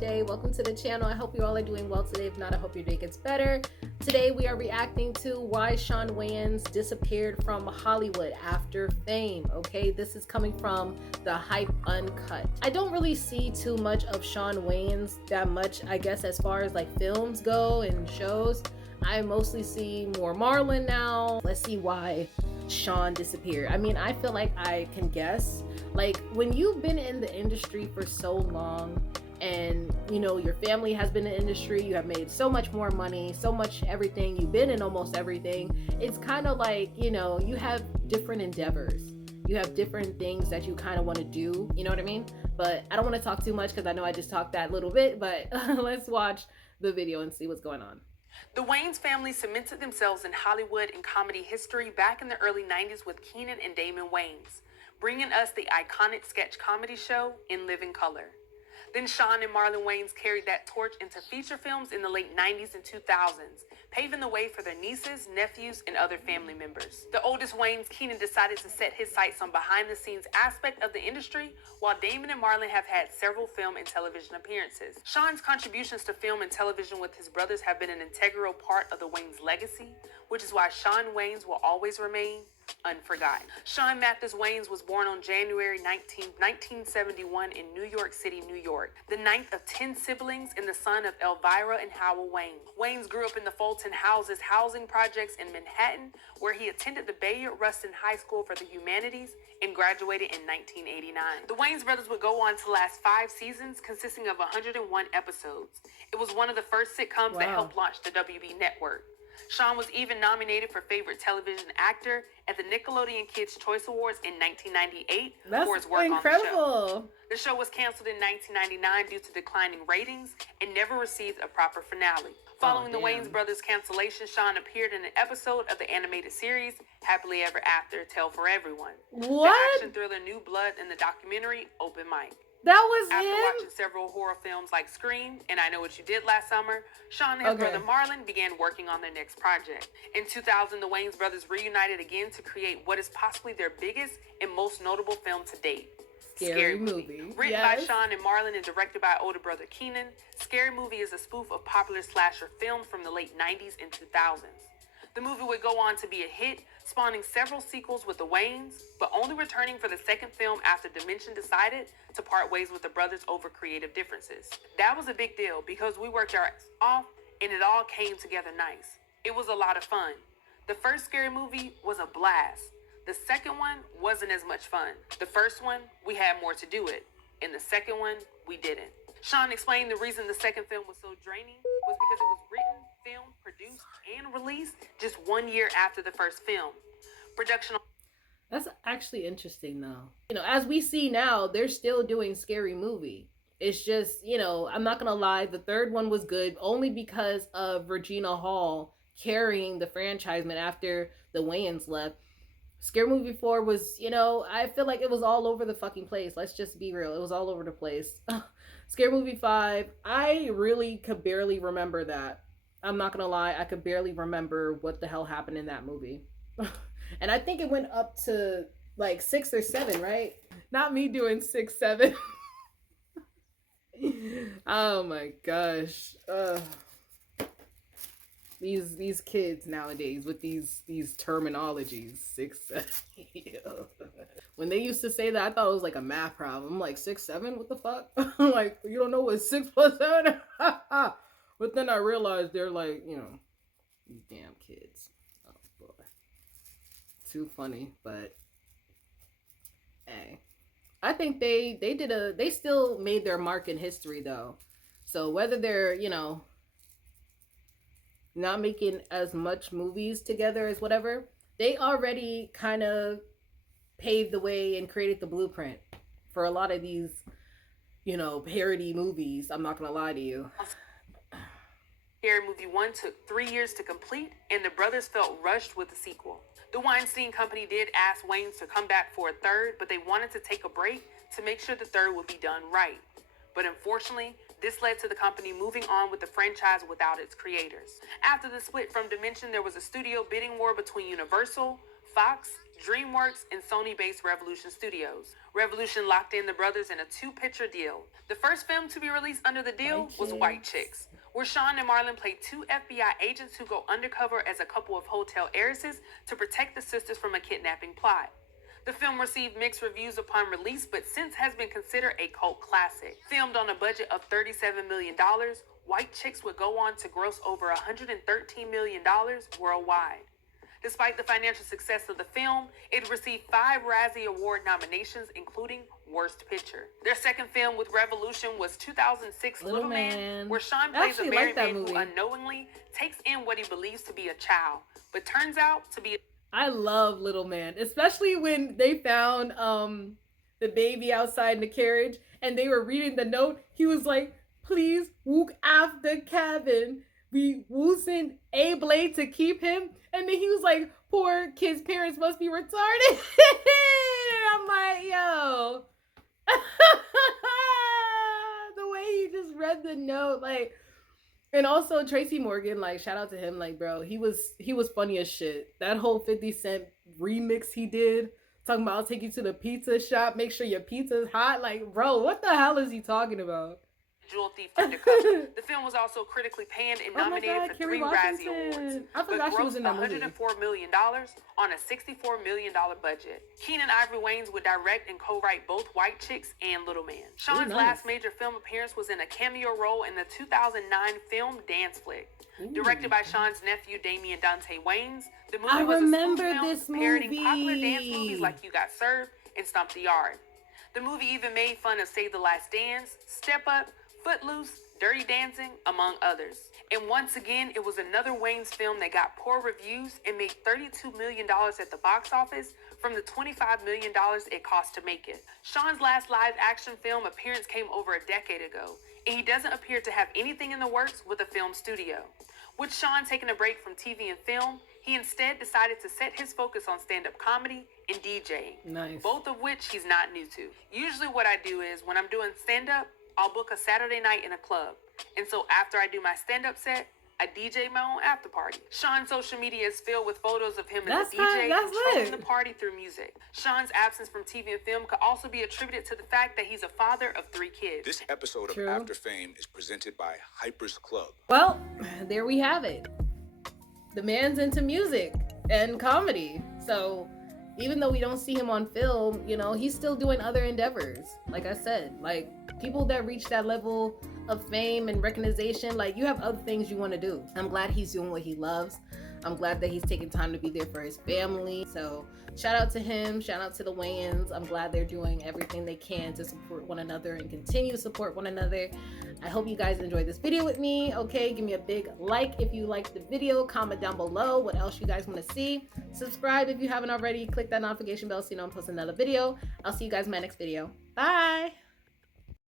Jay. Welcome to the channel. I hope you all are doing well today. If not, I hope your day gets better. Today we are reacting to why Shawn Wayans disappeared from Hollywood after fame. Okay, this is coming from the Hype Uncut. I don't really see too much of Shawn Wayans that much, I guess, as far as like films go and shows. I mostly see more Marlon now. Let's see why Shawn disappeared. I mean, I feel like I can guess. Like, when you've been in the industry for so long and you know your family has been in the industry, you have made so much more money, so much everything, you've been in almost everything, it's kind of like, you know, you have different endeavors, you have different things that you kind of want to do, you know what I mean? But I don't want to talk too much because I know I just talked that little bit, but let's watch the video and see what's going on. The Wayans family cemented themselves in Hollywood and comedy history back in the early 90s with Keenen and Damon Wayans, bringing us the iconic sketch comedy show In Living Color. Then Shawn and Marlon Wayans carried that torch into feature films in the late 90s and 2000s, paving the way for their nieces, nephews, and other family members. The oldest Wayans, Keenen, decided to set his sights on behind-the-scenes aspect of the industry, while Damon and Marlon have had several film and television appearances. Shawn's contributions to film and television with his brothers have been an integral part of the Wayans legacy, which is why Shawn Wayans will always remain unforgotten. Shawn Mathis Wayans was born on January 19, 1971 in New York City, New York, the ninth of 10 siblings and the son of Elvira and Howell Wayans. Wayans grew up in the Fulton Houses housing projects in Manhattan, where he attended the Bayard Rustin High School for the Humanities and graduated in 1989. The Wayans brothers would go on to last 5 seasons, consisting of 101 episodes. It was one of the first sitcoms that helped launch the WB network. Shawn was even nominated for Favorite Television Actor at the Nickelodeon Kids' Choice Awards in 1998 for his work on the show. The show was canceled in 1999 due to declining ratings and never received a proper finale. Following the Wayans brothers' cancellation, Shawn appeared in an episode of the animated series Happily Ever After, Tale for Everyone. What? The action thriller New Blood in the documentary Open Mic. That was After him? watching several horror films like Scream and I Know What You Did Last Summer, Shawn and his brother Marlon began working on their next project. In 2000, the Wayans brothers reunited again to create what is possibly their biggest and most notable film to date. Scary Movie. Written by Shawn and Marlon and directed by older brother Keenen, Scary Movie is a spoof of popular slasher films from the late 90s and 2000s. The movie would go on to be a hit, spawning several sequels with the Wayans, but only returning for the second film after Dimension decided to part ways with the brothers over creative differences. That was a big deal because we worked our ass off and it all came together nice. It was a lot of fun. The first Scary Movie was a blast. The second one wasn't as much fun. The first one, we had more to do it. And the second one, we didn't. Shawn explained the reason the second film was so draining was because it was written, filmed, produced, and released just 1 year after the first film. Production. That's actually interesting though. You know, as we see now, they're still doing Scary Movie. It's just, you know, I'm not gonna lie, the third one was good only because of Regina Hall carrying the franchise after the Wayans left. Scary Movie 4 was, you know, I feel like it was all over the fucking place. Let's just be real. It was all over the place. Scary Movie 5, I really could barely remember that. I'm not gonna lie, I could barely remember what the hell happened in that movie. And I think it went up to like 6 or 7, right? Not me doing 6, 7. Oh my gosh. These kids nowadays with these terminologies, 6, 7. When they used to say that, I thought it was like a math problem. I'm like, 6, 7, what the fuck? Like, you don't know what 6 plus 7? But then I realized they're like, you know, these damn kids. Oh boy, too funny. But hey, I think they still made their mark in history though. So whether they're, you know, not making as much movies together as whatever, they already kind of paved the way and created the blueprint for a lot of these, you know, parody movies. I'm not gonna lie to you. Scary Movie 1 took 3 years to complete, and the brothers felt rushed with the sequel. The Weinstein Company did ask Wayans to come back for a third, but they wanted to take a break to make sure the third would be done right. But unfortunately, this led to the company moving on with the franchise without its creators. After the split from Dimension, there was a studio bidding war between Universal, Fox, DreamWorks, and Sony-based Revolution Studios. Revolution locked in the brothers in a 2-picture deal. The first film to be released under the deal was White Chicks, where Shawn and Marlon played 2 FBI agents who go undercover as a couple of hotel heiresses to protect the sisters from a kidnapping plot. The film received mixed reviews upon release, but since has been considered a cult classic. Filmed on a budget of $37 million, White Chicks would go on to gross over $113 million worldwide. Despite the financial success of the film, it received 5 Razzie Award nominations, including Worst Picture. Their second film with Revolution was 2006 Little Man, where Shawn plays a married man who unknowingly takes in what he believes to be a child, but turns out to be I love Little Man, especially when they found the baby outside in the carriage and they were reading the note. He was like, please walk after cabin. We wasn't able to keep him. And then he was like, poor kid's parents must be retarded. And I'm like, yo. The way he just read the note, like. And also Tracy Morgan, like, shout out to him, like, bro, he was funny as shit. That whole 50 Cent remix he did, talking about I'll take you to the pizza shop, make sure your pizza's hot. Like, bro, what the hell is he talking about? Jewel Thief Undercover. The film was also critically panned and nominated for 3 Razzie Awards, I forgot she was in that movie. $104 million on a $64 million budget. Keenen Ivory Wayans would direct and co-write both White Chicks and Little Man. Shawn's last major film appearance was in a cameo role in the 2009 film Dance Flick. Directed by Shawn's nephew Damian Dante Wayans, the movie was a spoof film parodying popular dance movies like You Got Served and Stomp the Yard. The movie even made fun of Save the Last Dance, Step Up, Footloose, Dirty Dancing, among others. And once again, it was another Wayans film that got poor reviews and made $32 million at the box office from the $25 million it cost to make it. Shawn's last live-action film appearance came over a decade ago, and he doesn't appear to have anything in the works with a film studio. With Shawn taking a break from TV and film, he instead decided to set his focus on stand-up comedy and DJing, both of which he's not new to. Usually what I do is, when I'm doing stand-up, I'll book a Saturday night in a club. And so after I do my stand-up set, I DJ my own after party. Shawn's social media is filled with photos of him as a DJ controlling the party through music. Shawn's absence from TV and film could also be attributed to the fact that he's a father of 3 kids. This episode of After Fame is presented by Hyper's Club. Well, there we have it. The man's into music and comedy. So even though we don't see him on film, you know, he's still doing other endeavors. Like I said, like, people that reach that level of fame and recognition, like, you have other things you want to do. I'm glad he's doing what he loves. I'm glad that he's taking time to be there for his family. So shout out to him, shout out to the Wayans. I'm glad they're doing everything they can to support one another and continue to support one another. I hope you guys enjoyed this video with me. Okay, give me a big like if you liked the video. Comment down below what else you guys want to see. Subscribe if you haven't already. Click that notification bell so you know I'm posting another video. I'll see you guys in my next video. Bye.